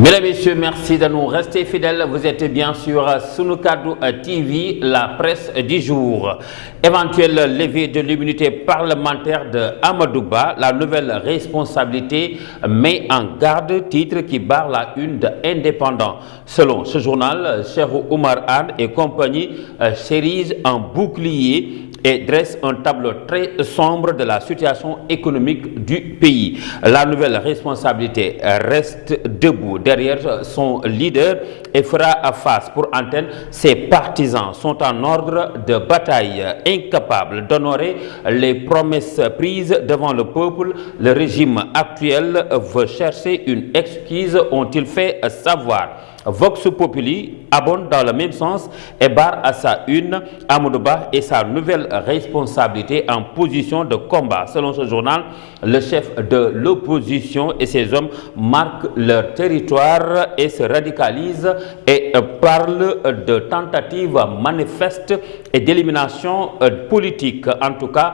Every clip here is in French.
Mesdames et messieurs, merci de nous rester fidèles. Vous êtes bien sûr Sunu Kaddu TV, la presse du jour. Éventuelle levée de l'immunité parlementaire de Amadou Ba, la nouvelle responsabilité met en garde, titre qui barre la une de Indépendant. Selon ce journal, Cheikh Oumar Anne et compagnie s'érigent en bouclier et dresse un tableau très sombre de la situation économique du pays. La nouvelle responsabilité reste debout derrière son leader et fera face pour antenne. Ses partisans sont en ordre de bataille, incapables d'honorer les promesses prises devant le peuple. Le régime actuel veut chercher une excuse, ont-ils fait savoir. Vox Populi abonde dans le même sens et barre à sa une Amadou Ba et sa nouvelle responsabilité en position de combat. Selon ce journal, le chef de l'opposition et ses hommes marquent leur territoire et se radicalisent et parlent de tentatives manifestes et d'élimination politique. En tout cas,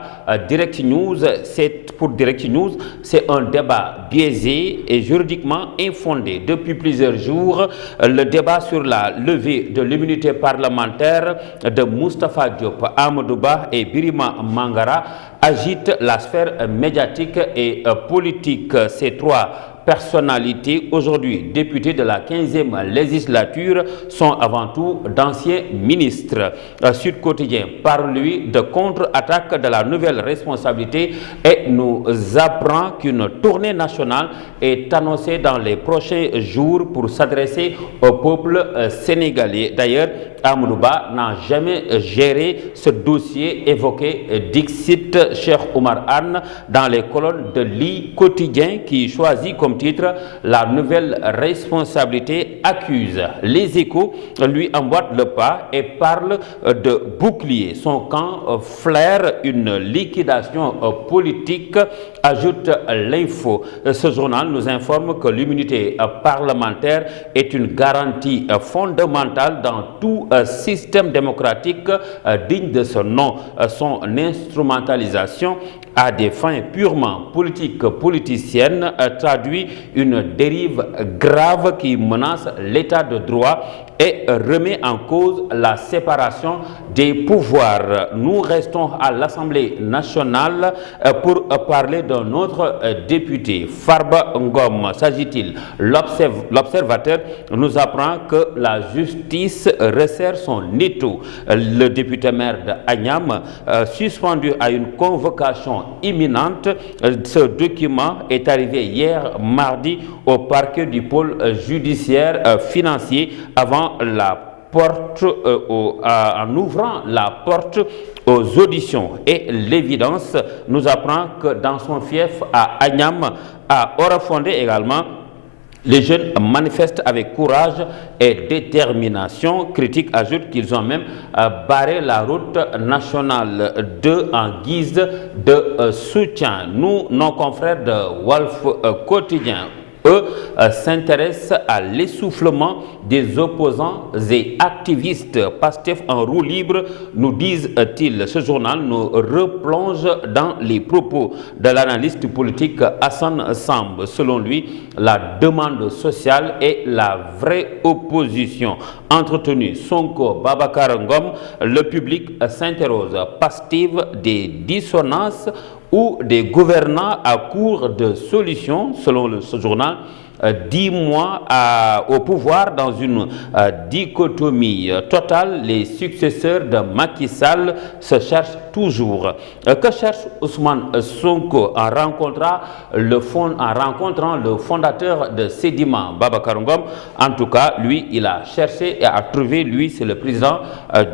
pour Direct News, c'est un débat biaisé et juridiquement infondé. Depuis plusieurs jours, le débat sur la levée de l'immunité parlementaire de Moustapha Diop, Amadou Ba et Birima Mangara agite la sphère médiatique et politique. Ces trois personnalités, aujourd'hui députés de la 15e législature, sont avant tout d'anciens ministres. Sud Quotidien parle, lui, de contre-attaque de la nouvelle responsabilité et nous apprend qu'une tournée nationale est annoncée dans les prochains jours pour s'adresser au peuple sénégalais. D'ailleurs, Amadou Ba n'a jamais géré ce dossier évoqué Dixit Cheikh Oumar Anne dans les colonnes de l'I Quotidien qui choisit comme titre la nouvelle responsabilité accuse. Les Échos lui emboîtent le pas et parlent de bouclier. Son camp flaire une liquidation politique, ajoute l'info. Ce journal nous informe que l'immunité parlementaire est une garantie fondamentale dans tout système démocratique digne de ce nom. Son instrumentalisation à des fins purement politiciennes traduit une dérive grave qui menace l'état de droit et remet en cause la séparation des pouvoirs. Nous restons à l'Assemblée nationale pour parler d'un autre député, Farba Ngom. S'agit-il? L'observateur nous apprend que la justice resserre son étau. Le député maire de Agnam, suspendu à une convocation imminente, ce document est arrivé hier mardi au parquet du pôle judiciaire financier avant la porte, en ouvrant la porte aux auditions. Et l'évidence nous apprend que dans son fief à Agnam, à Orafondé également, les jeunes manifestent avec courage et détermination. Critiques ajoutent qu'ils ont même barré la route nationale 2 en guise de soutien. Nous, nos confrères de Walf Quotidien, eux, s'intéressent à l'essoufflement des opposants et activistes. Pastef en roue libre, nous disent-ils. Ce journal nous replonge dans les propos de l'analyste politique Hassan Samb. Selon lui, la demande sociale est la vraie opposition. Entretenu Sonko Babakar Ngom, le public s'interroge. Passe-t-il des dissonances ou des gouvernants à court de solutions, selon ce journal? 10 mois au pouvoir dans une dichotomie totale, les successeurs de Macky Sall se cherchent toujours. Que cherche Ousmane Sonko en rencontrant le fondateur de Sedima, Babakar Ngom? En tout cas, lui, il a cherché et a trouvé, lui, c'est le président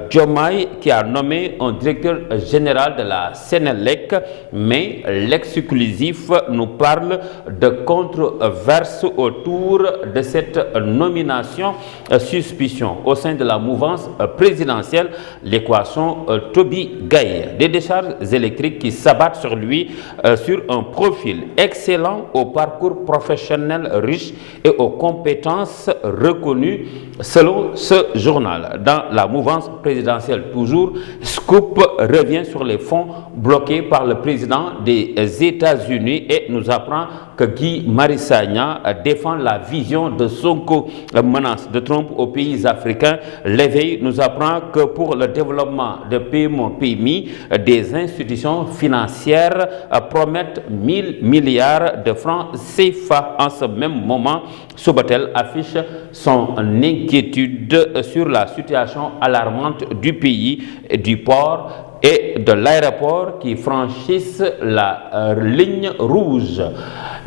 Diomaye qui a nommé un directeur général de la Sénélec, mais l'exclusif nous parle de controverses autour de cette nomination. Suspicion au sein de la mouvance présidentielle, l'équation Toby Gaye, des décharges électriques qui s'abattent sur lui, sur un profil excellent au parcours professionnel riche et aux compétences reconnues, selon ce journal. Dans la mouvance présidentielle toujours, Scoop revient sur les fonds bloqués par le président des États-Unis et nous apprend que Guy Marius Sagna défend la vision de Sonko, menace de Trump aux pays africains. L'éveil nous apprend que pour le développement de PMI, des institutions financières promettent 1000 milliards de francs CFA. En ce même moment, Sobatel affiche son inquiétude sur la situation alarmante du pays, du port et de l'aéroport qui franchissent la ligne rouge.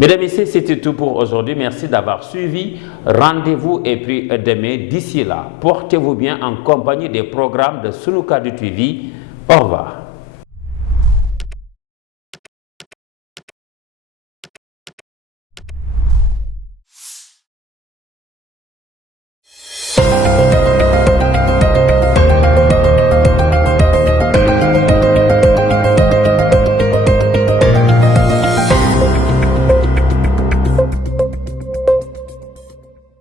Mesdames et messieurs, c'était tout pour aujourd'hui. Merci d'avoir suivi. Rendez-vous et puis demain. D'ici là, portez-vous bien en compagnie des programmes de Sunu Kadu TV. Au revoir.